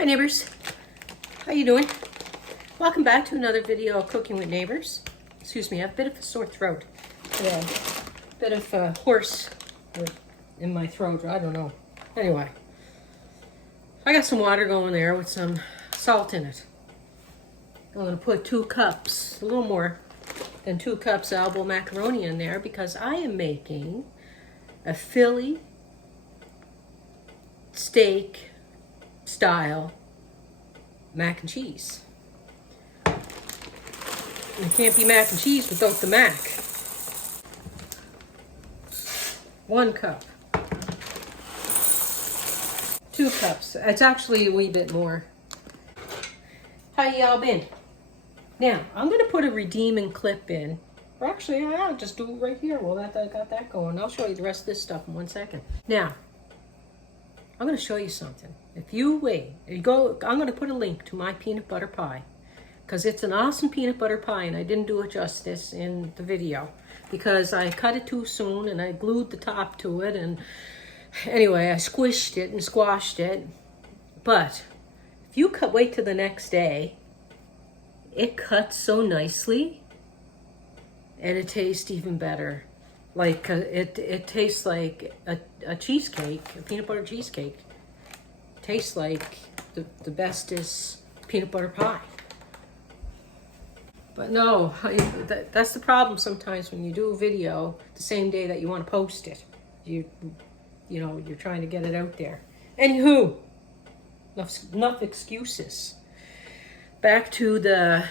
Hi neighbors, how you doing? Welcome back to another video of Cooking with Neighbors. Excuse me, I have a bit of a sore throat today. A bit of a hoarse in my throat, I don't know. Anyway, I got some water going there with some salt in it. I'm going to put 2 cups, a little more than 2 cups elbow macaroni in there because I am making a Philly steak style mac and cheese. It can't be mac and cheese without the mac. 1 cup. 2 cups. It's actually a wee bit more. How y'all been? Now, I'm going to put a redeeming clip in. Or actually, I'll just do it right here. Well, I got that going. I'll show you the rest of this stuff in 1 second. Now, I'm going to show you something. If you wait, I'm going to put a link to my peanut butter pie because it's an awesome peanut butter pie, and I didn't do it justice in the video because I cut it too soon and I glued the top to it, and anyway, I squished it and squashed it. But if you wait till the next day, it cuts so nicely and it tastes even better. Like it tastes like a cheesecake, a peanut butter cheesecake. Tastes like the bestest peanut butter pie. But no, that's the problem sometimes when you do a video the same day that you want to post it. You know, you're trying to get it out there. Anywho, enough excuses. Back to the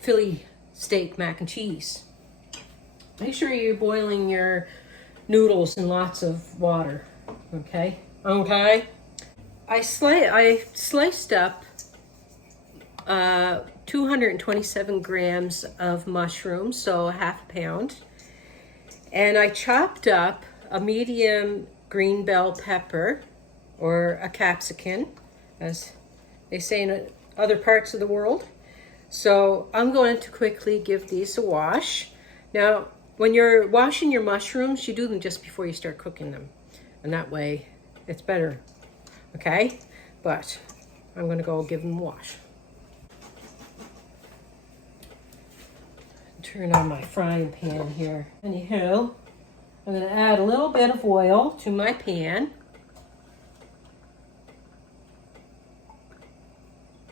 Philly steak mac and cheese. Make sure you're boiling your noodles in lots of water, okay? Okay. I sliced up 227 grams of mushrooms, so half a pound. And I chopped up a medium green bell pepper, or a capsicum, as they say in other parts of the world. So I'm going to quickly give these a wash. Now, when you're washing your mushrooms, you do them just before you start cooking them. And that way, it's better. Okay? But I'm going to go give them a wash. Turn on my frying pan here. Anyhow, I'm going to add a little bit of oil to my pan.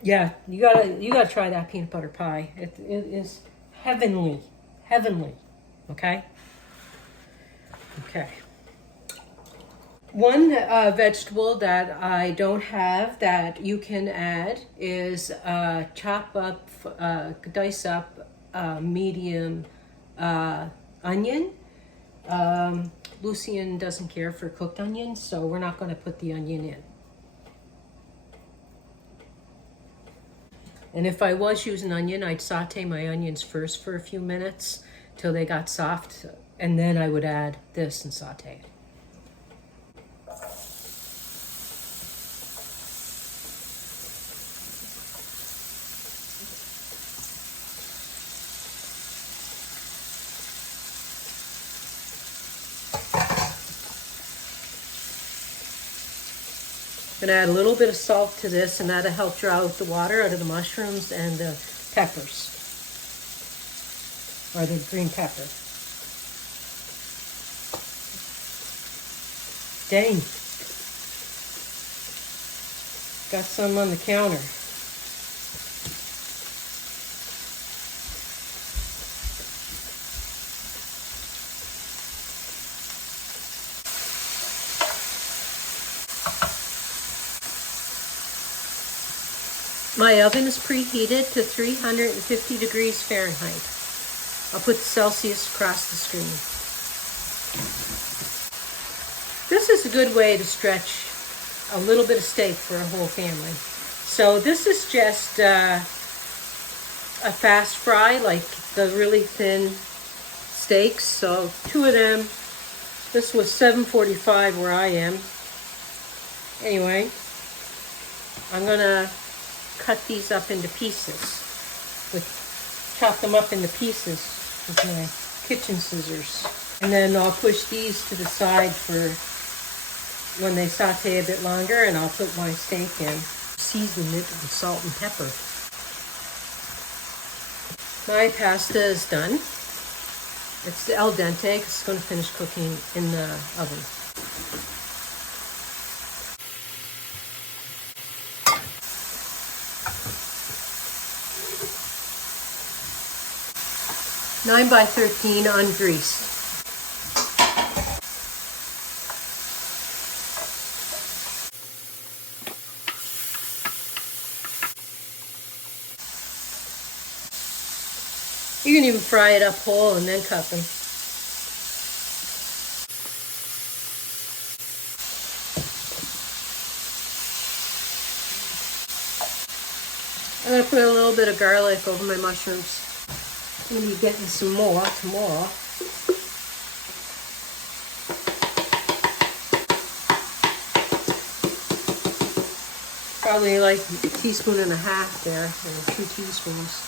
Yeah, you gotta try that peanut butter pie. It is heavenly. Okay? Okay. One vegetable that I don't have that you can add is dice up medium onion. Lucian doesn't care for cooked onions, so we're not going to put the onion in. And if I was using onion, I'd saute my onions first for a few minutes till they got soft, and then I would add this and saute it. I'm going to add a little bit of salt to this, and that'll help draw out the water out of the mushrooms and the peppers, or the green pepper. Dang. Got some on the counter. My oven is preheated to 350 degrees Fahrenheit. I'll put the Celsius across the screen. This is a good way to stretch a little bit of steak for a whole family. So this is just a fast fry, like the really thin steaks. So 2 of them. This was $7.45 where I am. Anyway, I'm gonna cut these up into pieces. Chop them up into pieces with my kitchen scissors. And then I'll push these to the side for when they saute a bit longer, and I'll put my steak in. season it with salt and pepper. My pasta is done. It's al dente. It's going to finish cooking in the oven. Nine by 13 ungreased. You can even fry it up whole and then cut them. I'm going to put a little bit of garlic over my mushrooms. I'm going to be getting some more tomorrow. Probably like a teaspoon and a half there, or 2 teaspoons.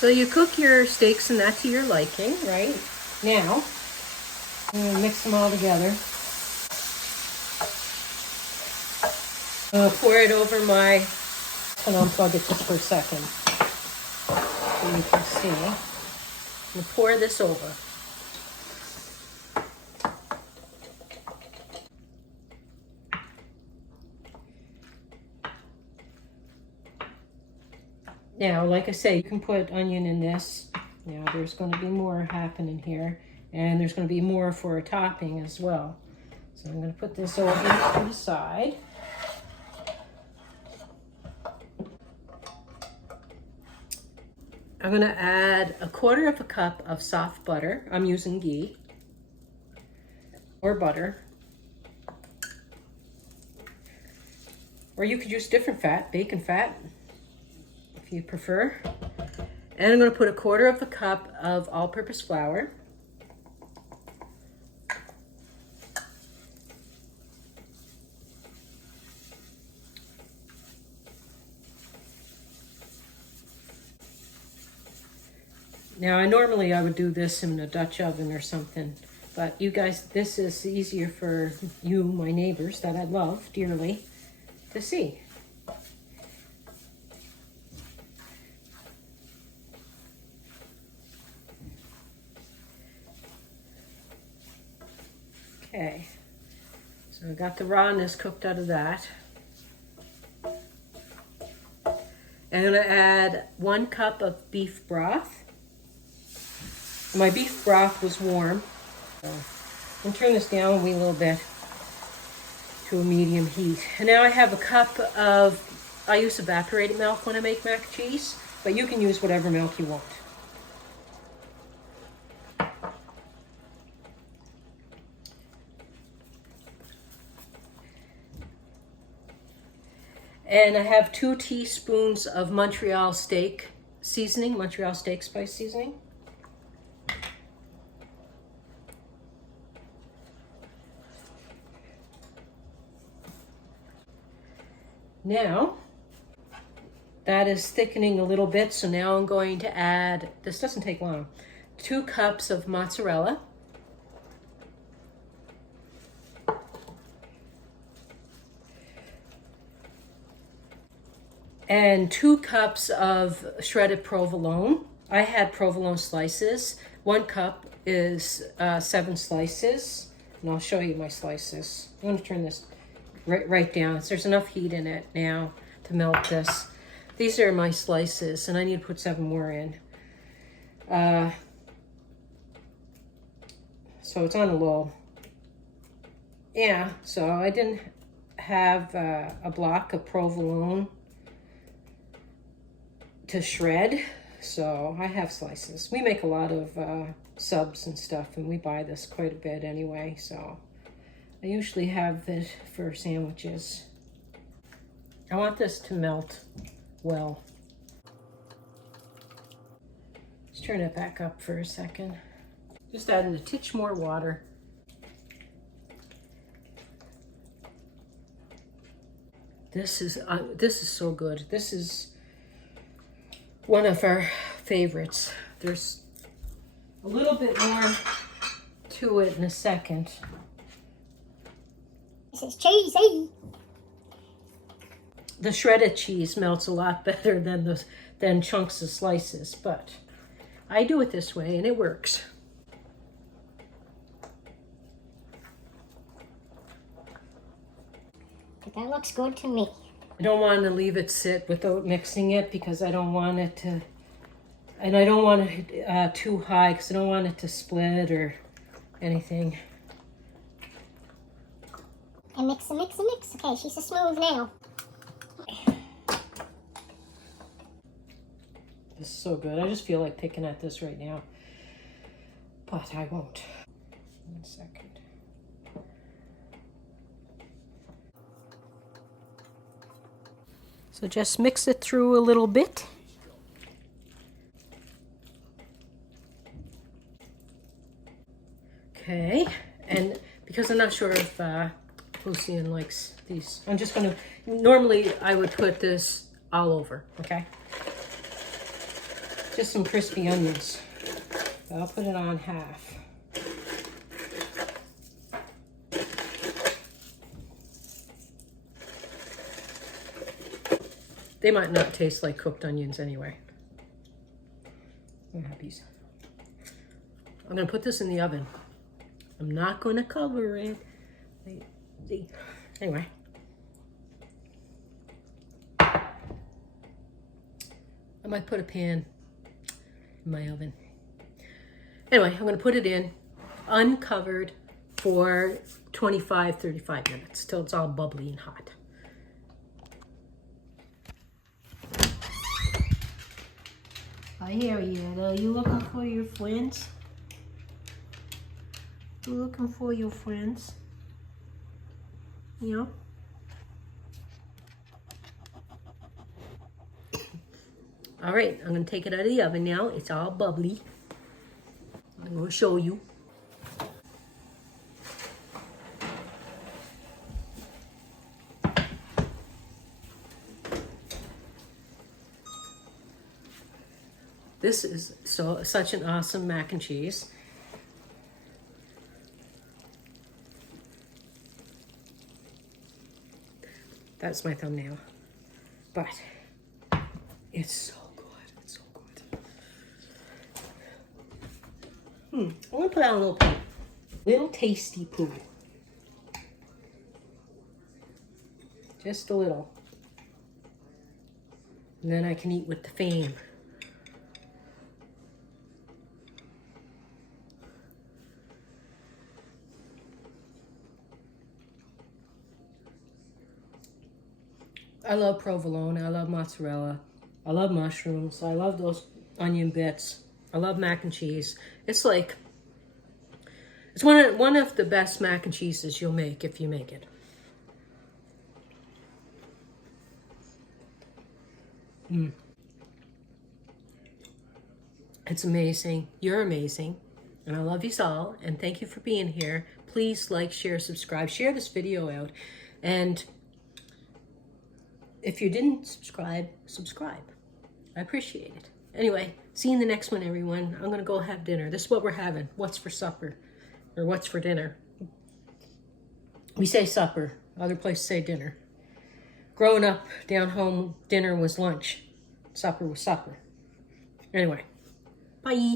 So you cook your steaks and that to your liking, right? Now, I'm going to mix them all together. I'm going to pour it over my, and unplug it just for a second so you can see. I'm going to pour this over. Now, like I say, you can put onion in this. Now, there's going to be more happening here, and there's going to be more for a topping as well. So I'm going to put this over to the side. I'm going to add 1/4 cup of soft butter. I'm using ghee or butter. Or you could use different fat, bacon fat, if you prefer. And I'm going to put 1/4 cup of all-purpose flour. Now, I would do this in a Dutch oven or something, but you guys, this is easier for you, my neighbors, that I love dearly, to see. Okay, so I got the rawness cooked out of that. I'm going to add 1 cup of beef broth. My beef broth was warm. So I'm going to turn this down a wee little bit to a medium heat. And now I have 1 cup of, I use evaporated milk when I make mac and cheese, but you can use whatever milk you want. And I have 2 teaspoons of Montreal steak seasoning, Montreal steak spice seasoning. Now, that is thickening a little bit, so now I'm going to add, this doesn't take long, 2 cups of mozzarella. And 2 cups of shredded provolone. I had provolone slices. 1 cup is 7 slices, and I'll show you my slices. I'm going to turn this right down. So there's enough heat in it now to melt this. These are my slices, and I need to put 7 more in. So it's on a low. Yeah, so I didn't have a block of provolone to shred, so I have slices. We make a lot of subs and stuff, and we buy this quite a bit anyway, so I usually have it for sandwiches. I want this to melt well. Let's turn it back up for a second. Just adding a titch more water. This is so good. This is one of our favorites. There's a little bit more to it in a second. This is cheesy. The shredded cheese melts a lot better than chunks of slices, but I do it this way and it works. But that looks good to me. I don't want to leave it sit without mixing it because I don't want it to, and I don't want it too high because I don't want it to split or anything. And mix and mix and mix. Okay, she's so smooth now. This is so good. I just feel like picking at this right now, but I won't. 1 second. So just mix it through a little bit. Okay, and because I'm not sure if Lucian likes these, I'm just gonna, normally I would put this all over, okay? Just some crispy onions. I'll put it on half. They might not taste like cooked onions anyway. I'm gonna put this in the oven. I'm not gonna cover it. See. Anyway. I might put a pan in my oven. Anyway, I'm gonna put it in uncovered for 25-35 minutes till it's all bubbly and hot. I hear you. Are you looking for your friends? You looking for your friends? You know? All right, I'm gonna take it out of the oven now. It's all bubbly. I'm gonna show you. This is such an awesome mac and cheese. That's my thumbnail. But it's so good. It's so good. I'm gonna put out a little tasty poo. Just a little. And then I can eat with the fame. I love provolone, I love mozzarella, I love mushrooms, I love those onion bits, I love mac and cheese. It's like, it's one of the best mac and cheeses you'll make if you make it. It's amazing. You're amazing. And I love you all. And thank you for being here. Please like, share, subscribe. Share this video out. And if you didn't subscribe, subscribe. I appreciate it. Anyway, see you in the next one, everyone. I'm going to go have dinner. This is what we're having. What's for supper? Or what's for dinner? We say supper. Other places say dinner. Growing up, down home, dinner was lunch. Supper was supper. Anyway, bye.